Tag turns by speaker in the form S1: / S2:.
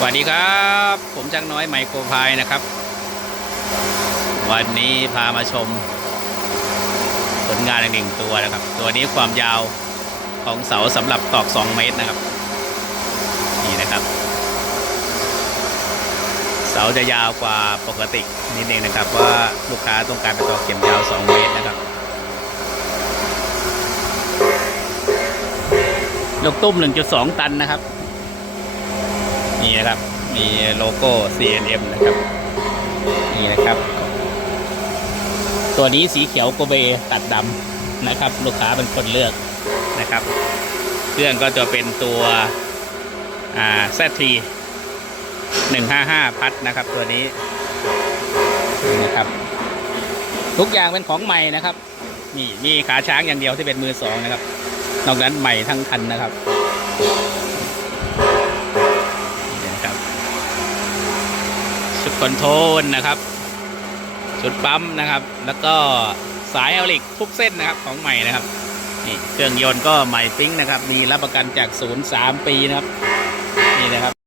S1: สวัสดีครับ ผมจังน้อยไมโครพายนะครับ วันนี้พามาชม ผลงานอีกหนึ่งตัวนะครับ ตัวนี้ความยาวของเสาสำหรับตอก 2 เมตรนะครับ นี่นะครับ เสาจะยาวกว่าปกตินิดนึงนะครับว่าลูกค้าต้องการไปตอกเข็มยาว 2 เมตรนะครับ ลูกตุ้ม 1.2 ตันนะครับ นี่นะครับ มีโลโก้ CNM นะครับ นี่นะครับ ตัวนี้สีเขียวโกเบตัดดำนะครับ ลูกค้าเป็นคนเลือกนะครับเครื่องก็จะเป็นตัวอ่า ZT 155 พัดนะครับ ตัวนี้นี่นะครับ ทุกอย่างเป็นของใหม่นะครับนี่มีขาช้างอย่างเดียวที่เป็นมือสองนะครับ นอกนั้นใหม่ทั้งคันนะครับ ชุดคอนโทรลนะครับ ชุดปั๊มนะครับ แล้วก็สายเอลิกทุกเส้นนะครับของใหม่นะครับนี่เครื่องยนต์ก็ใหม่ปิ้งนะครับ มีรับประกันจากศูนย์สามปีนะครับ นี่นะครับ